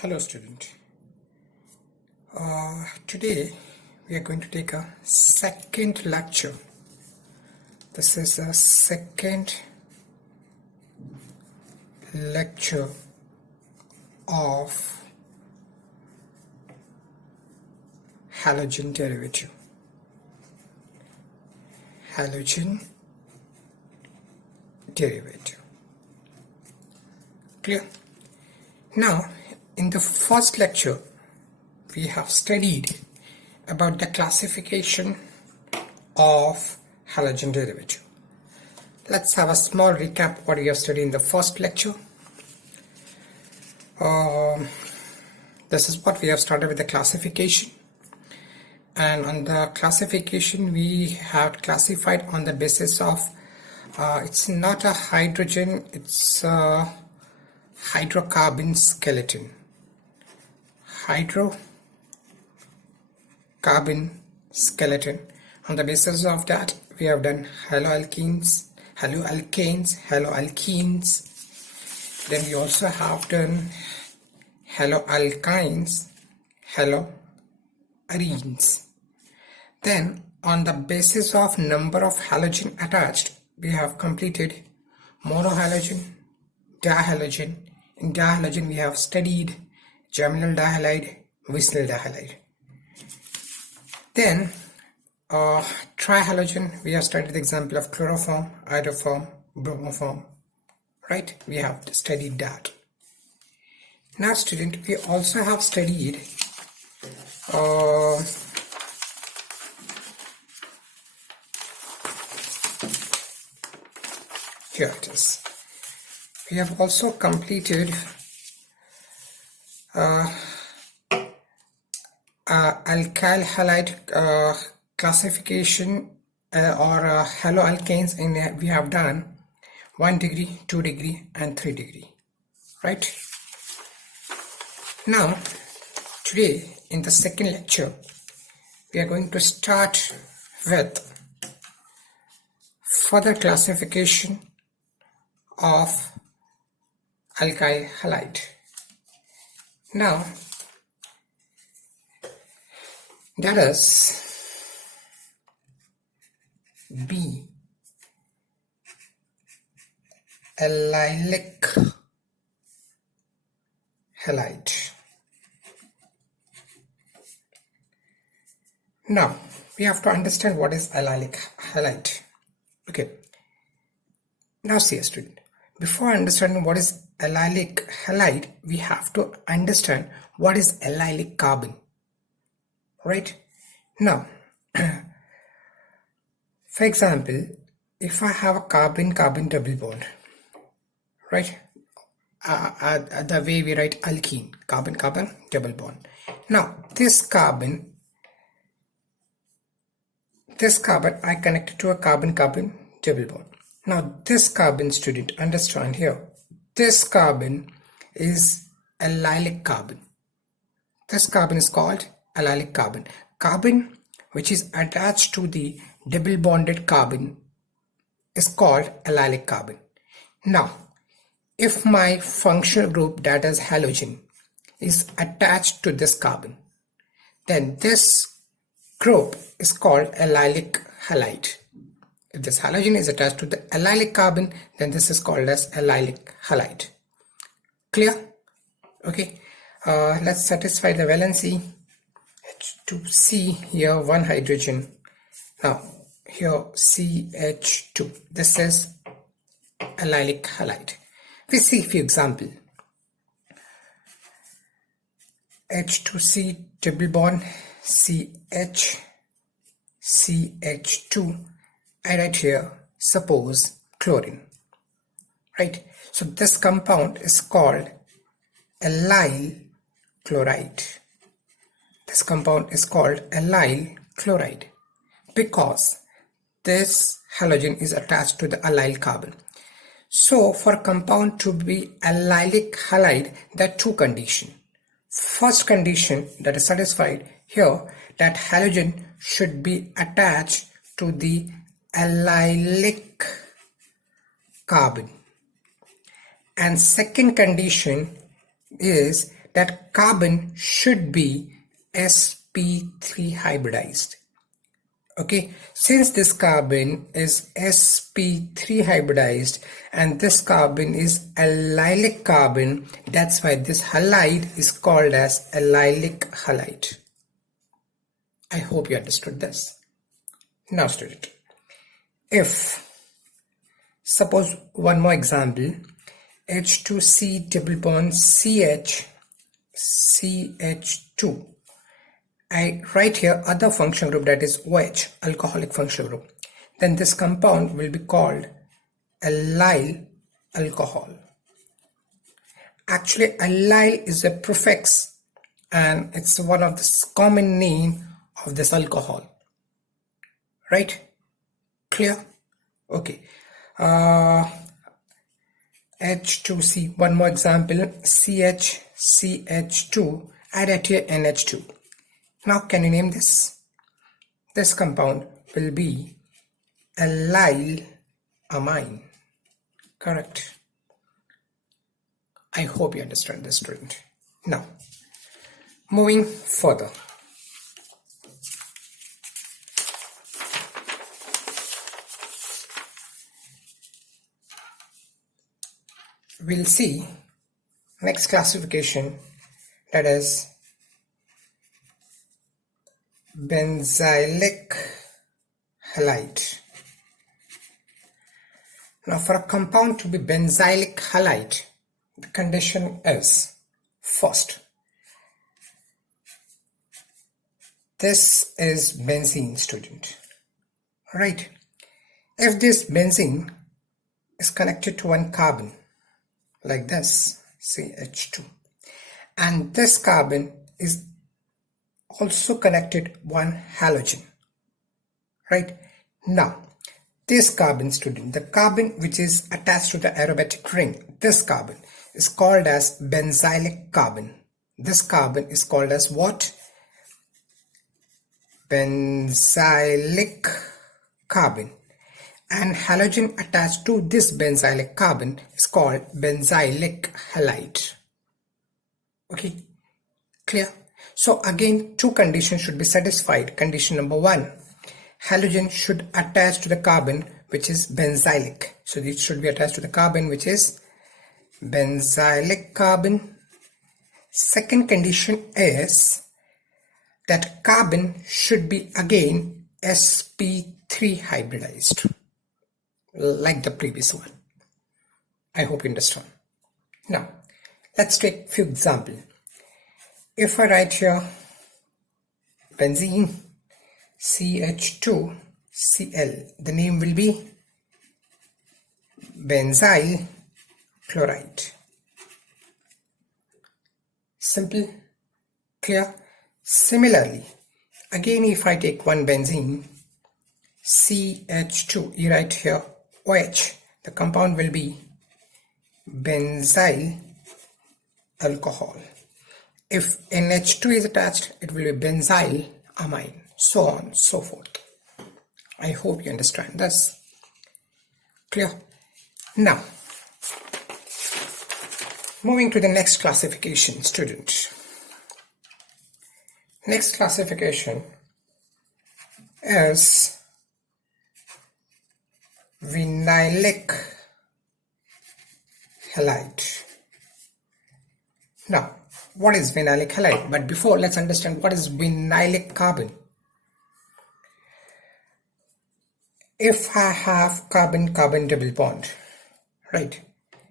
Hello student. Today we are going to take a second lecture. This is a second lecture of halogen derivative. Halogen derivative. Clear? Now, in the first lecture, we have studied about the classification of halogen derivative. Let's have a small recap what we have studied in the first lecture. This is what we have started with the classification. And on the classification, we have classified on the basis of, it's not a hydrogen, it's a hydrocarbon skeleton. Hydrocarbon skeleton. On the basis of that, we have done haloalkenes, haloalkenes. Then we also have done haloalkynes, haloarenes. Then on the basis of number of halogen attached, we have completed monohalogen, dihalogen. In dihalogen, we have studied germinal dihalide, vicinal dihalide. Then trihalogen, we have studied the example of chloroform, iodoform, bromoform. Right? We have studied that. Now student, we also have studied here it is. We have also completed alkyl halide classification or haloalkanes. We have done 1 degree, 2 degree and 3 degree. Right? Now, today in the second lecture, we are going to start with further classification of alkyl halide. Now, that is B allylic halide. Now, we have to understand what is allylic halide. Okay. Now see a student. Before understanding what is allylic halide, we have to understand what is allylic carbon. Right? Now, for example, if I have a carbon-carbon double bond, right? The way we write alkene, carbon-carbon double bond. Now, this carbon I connected to a carbon-carbon double bond. Now, this carbon, student, understand here, this carbon is allylic carbon. This carbon is called allylic carbon. Carbon which is attached to the double bonded carbon is called allylic carbon. Now, if my functional group, that is halogen, is attached to this carbon, then this group is called allylic halide. If this halogen is attached to the allylic carbon, then this is called as allylic halide. Clear? Okay. Let's satisfy the valency. H2C, here one hydrogen. Now here CH2. This is allylic halide. We see a few examples. H2C double bond, CH, CH2. I write here, suppose chlorine. Right? So this compound is called allyl chloride. This compound is called allyl chloride because this halogen is attached to the allyl carbon. So for a compound to be allylic halide, there are two conditions. First condition that is satisfied here, that halogen should be attached to the allylic carbon. And second condition is that carbon should be sp3 hybridized. Okay, since this carbon is sp3 hybridized and this carbon is allylic carbon, that's why this halide is called as allylic halide. I hope you understood this. Now student, if suppose one more example, H2C double bond CH CH2, I write here other functional group, that is OH, alcoholic functional group, then this compound will be called allyl alcohol. Actually allyl is a prefix and it's one of the common name of this alcohol, right? Clear? Okay. H2C, one more example, CH2, add here NH2. Now can you name this? This compound will be allyl amine. Correct. I hope you understand this, student. Now, moving further. We'll see next classification, that is benzylic halide. Now for a compound to be benzylic halide, the condition is, first, this is benzene, student, right? If this benzene is connected to one carbon like this, CH2, and this carbon is also connected one halogen, right? Now this carbon, student, the carbon which is attached to the aromatic ring, this carbon is called as benzylic carbon. This carbon is called as what? Benzylic carbon. And halogen attached to this benzylic carbon is called benzylic halide. Okay, clear? So again, two conditions should be satisfied. Condition number one, halogen should attach to the carbon which is benzylic. So it should be attached to the carbon which is benzylic carbon. Second condition is that carbon should be again sp3 hybridized, like the previous one. I hope you understand. Now, let's take few examples. If I write here benzene CH2Cl, the name will be benzyl chloride. Simple, clear? Similarly, again if I take one benzene CH2, you write here OH, the compound will be benzyl alcohol. If NH2 is attached, it will be benzyl amine, so on, so forth. I hope you understand this. Clear? Now, moving to the next classification, student. Next classification is vinylic halide. Now, what is vinylic halide? But before, let's understand what is vinylic carbon. If I have carbon-carbon double bond, right?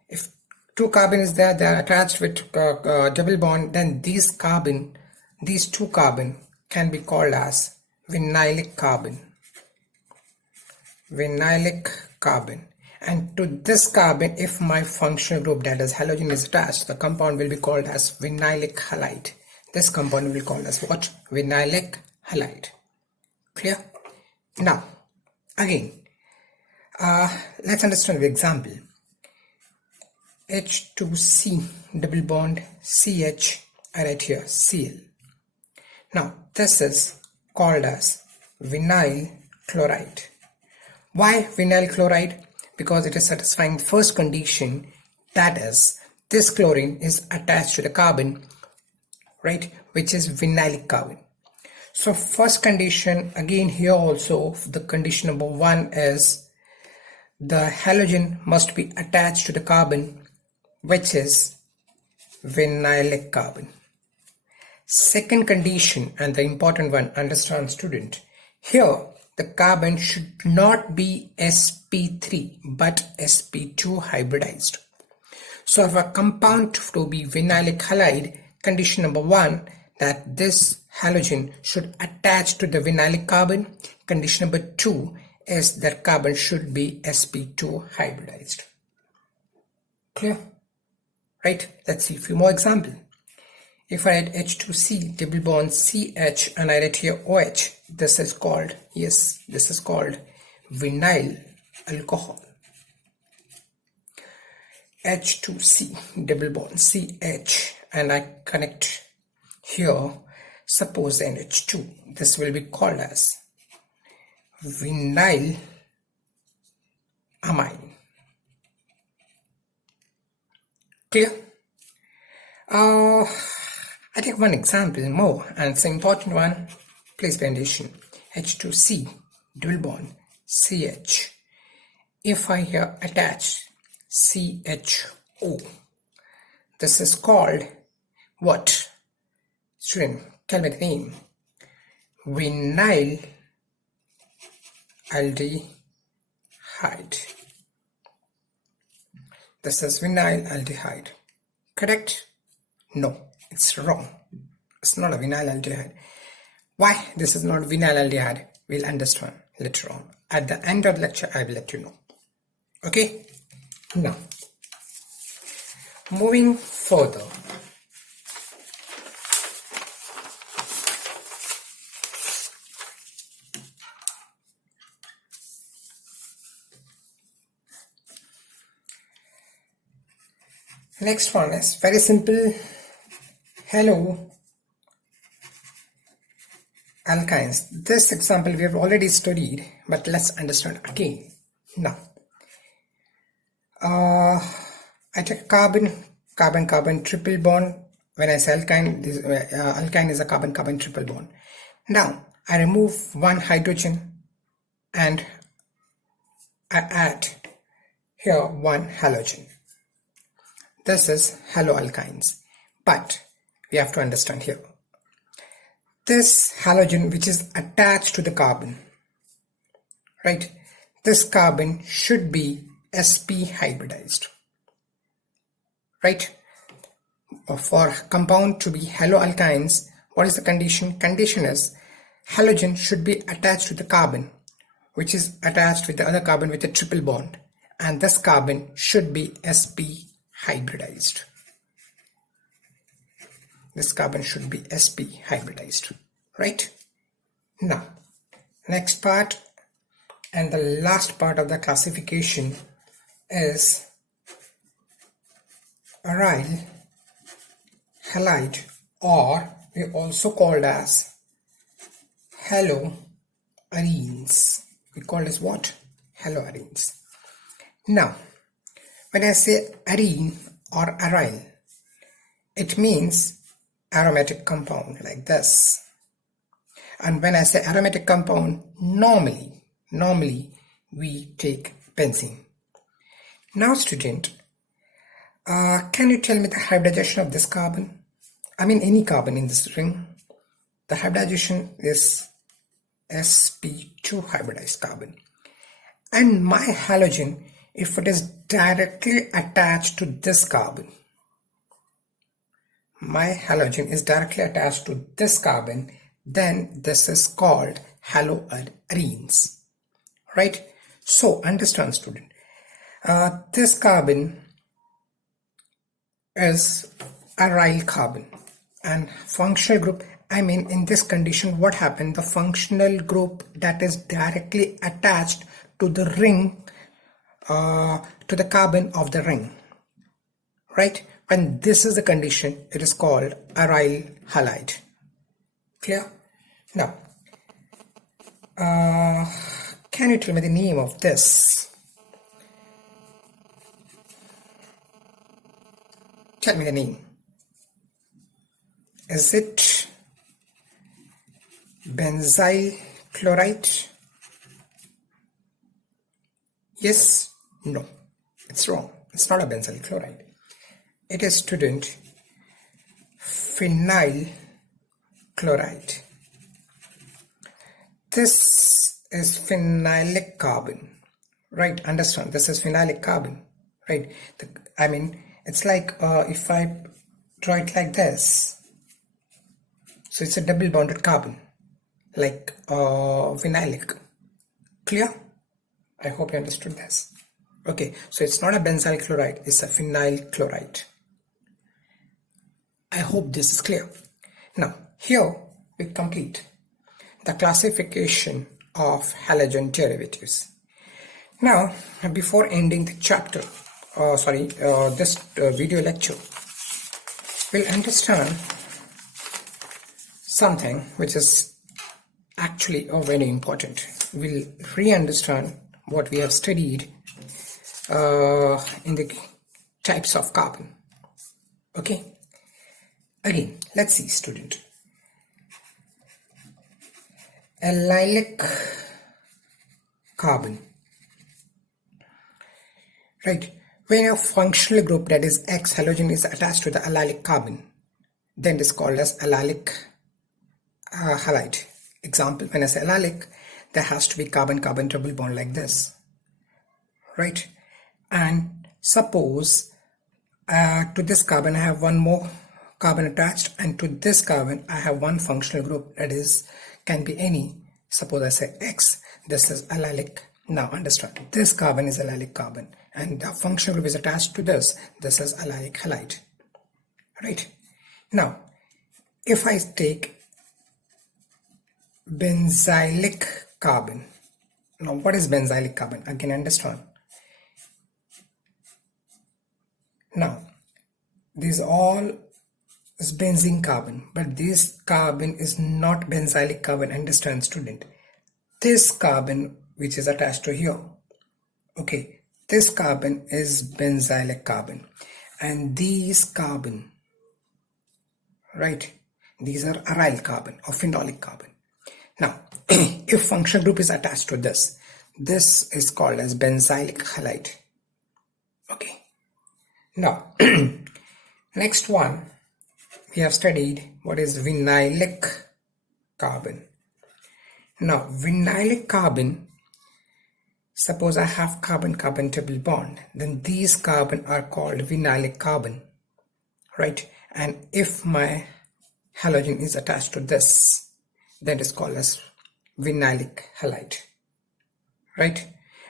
If two carbon is there, they are attached with double bond, then these two carbon can be called as vinylic carbon. Vinylic carbon. And to this carbon, if my functional group, that is halogen, is attached, the compound will be called as vinylic halide. This compound will be called as what? Vinylic halide. Clear? Now, again, let's understand the example. H2C double bond CH, I write here Cl. Now, this is called as vinyl chloride. Why vinyl chloride? Because it is satisfying the first condition, that is, this chlorine is attached to the carbon right, which is vinylic carbon. So first condition, again here also, the condition number 1 is the halogen must be attached to the carbon, which is vinylic carbon. Second condition, and the important one, understand student, here the carbon should not be sp3 but sp2 hybridized. So if a compound to be vinylic halide, condition number 1, that this halogen should attach to the vinylic carbon. Condition number 2 is that carbon should be sp2 hybridized. Clear? Right? Let's see a few more examples. If I write H2C double bond CH and I write here OH, this is called, yes, this is called vinyl alcohol. H2C double bond CH and I connect here, suppose NH2, this will be called as vinyl amine. Clear? I take one example more, and it's an important one. Please pay attention. H2C double bond CH. If I here attach CHO, this is called what? Student, tell me the name. Vinyl aldehyde. This is vinyl aldehyde. Correct? No, it's wrong. It's not a vinyl aldehyde. Why this is not vinyl aldehyde? We'll understand later on. At the end of the lecture, I will let you know. Okay? Now, moving further. Next one is very simple. Hello alkynes. This example we have already studied, but let's understand again. Now, I take carbon triple bond. When I say alkyne, this alkyne is a carbon triple bond. Now I remove one hydrogen and I add here one halogen. This is haloalkynes, but we have to understand here. This halogen which is attached to the carbon, right? This carbon should be sp hybridized, right? For compound to be haloalkynes, what is the condition? Condition is halogen should be attached to the carbon, which is attached with the other carbon with a triple bond, and this carbon should be sp hybridized. This carbon should be sp hybridized, right? Now, next part and the last part of the classification is aryl halide, or we also called as haloarenes. We call as what? Haloarenes. Now, when I say arene or aryl, it means aromatic compound like this. And when I say aromatic compound, normally we take benzene. Now student, can you tell me the hybridization of this carbon? I mean any carbon in this ring. The hybridization is sp2 hybridized carbon. And my halogen, if it is directly attached to this carbon, my halogen is directly attached to this carbon, then this is called haloarenes, right? So understand student, this carbon is aryl carbon, and functional group, I mean in this condition what happened, the functional group that is directly attached to the ring, to the carbon of the ring, right? When this is the condition, it is called aryl halide. Clear? Now, can you tell me the name of this? Tell me the name. Is it benzyl chloride? Yes, no, it's wrong. It's not a benzyl chloride. It is, student, phenyl chloride. This is phenylic carbon, right? Understand, this is phenylic carbon, right? It's like if I draw it like this, so it's a double bonded carbon, like phenylic. Clear? I hope you understood this. Okay, so it's not a benzyl chloride, it's a phenyl chloride. I hope this is clear. Now, here we complete the classification of halogen derivatives. Now, before ending the chapter, this video lecture, we'll understand something which is actually very important. We'll re-understand what we have studied in the types of carbon. Okay, again, let's see, student. Allylic carbon, right? When a functional group, that is X halogen, is attached to the allylic carbon, then it is called as allylic halide. Example, when I say allylic, there has to be carbon-carbon double bond like this, right? And suppose to this carbon I have one more carbon attached, and to this carbon I have one functional group, that is, can be any. Suppose I say X, this is allylic. Now understand, this carbon is allylic carbon, and the functional group is attached to this. This is allylic halide, right? Now, if I take benzylic carbon, now what is benzylic carbon? Again, understand. Now, these all is benzene carbon, but this carbon is not benzylic carbon. Understand, student? This carbon which is attached to here, okay, this carbon is benzylic carbon, and these carbon, right, these are aryl carbon or phenolic carbon. Now, if functional group is attached to this is called as benzylic halide. Okay. Now, next one, we have studied what is vinylic carbon. Now, vinylic carbon, suppose I have carbon-carbon double bond, then these carbon are called vinylic carbon, right? And if my halogen is attached to this, that is called as vinylic halide, right?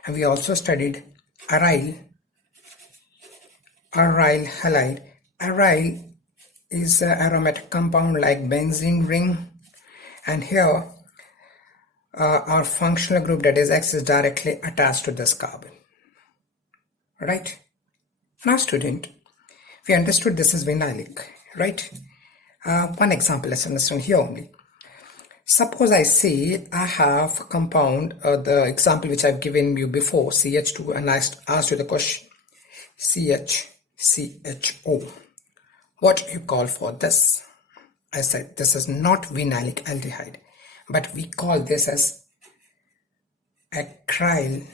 And we also studied aryl halide. Aryl is an aromatic compound like benzene ring, and here our functional group, that is X, is directly attached to this carbon, right? Now, student, we understood this is vinylic, right? One example, let's understand here only. Suppose I say I have a compound, the example which I've given you before, CH2, and I asked you the question, CHO. What you call for this? I said this is not vinylic aldehyde, but we call this as acryl.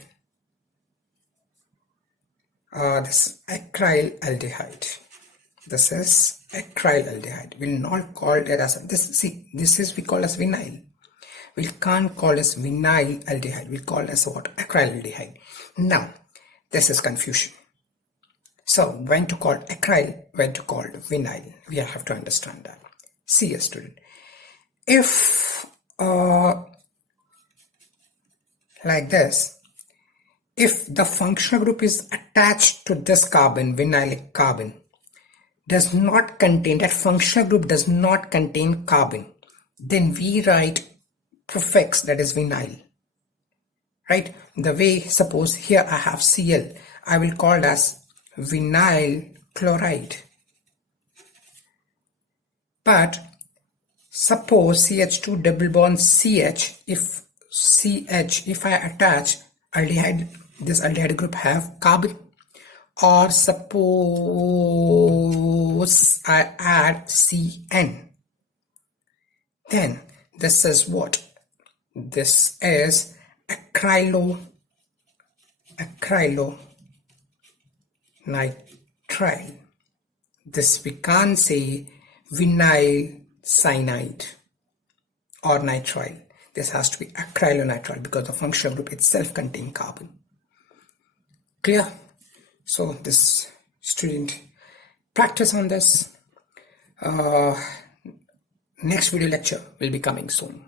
This is acryl aldehyde. This is acryl aldehyde. We'll not call it as this. See, this is we call as vinyl. We can't call as vinyl aldehyde. We call as what? Acryl aldehyde. Now, this is confusion. So, when to call acryl, when to call vinyl, we have to understand that. See, a student, if like this, if the functional group is attached to this carbon, vinylic carbon, does not contain, that functional group does not contain carbon, then we write prefix, that is vinyl, right? The way, suppose here I have Cl, I will call it as vinyl chloride. But suppose CH2 double bond CH, if I attach aldehyde, this aldehyde group have carbon, or suppose I add CN, Then this is what? This is acrylonitrile. This we can't say vinyl cyanide or nitrile. This has to be acrylonitrile because the functional group itself contains carbon. Clear? So this student, practice on this. Next video lecture will be coming soon.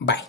Bye.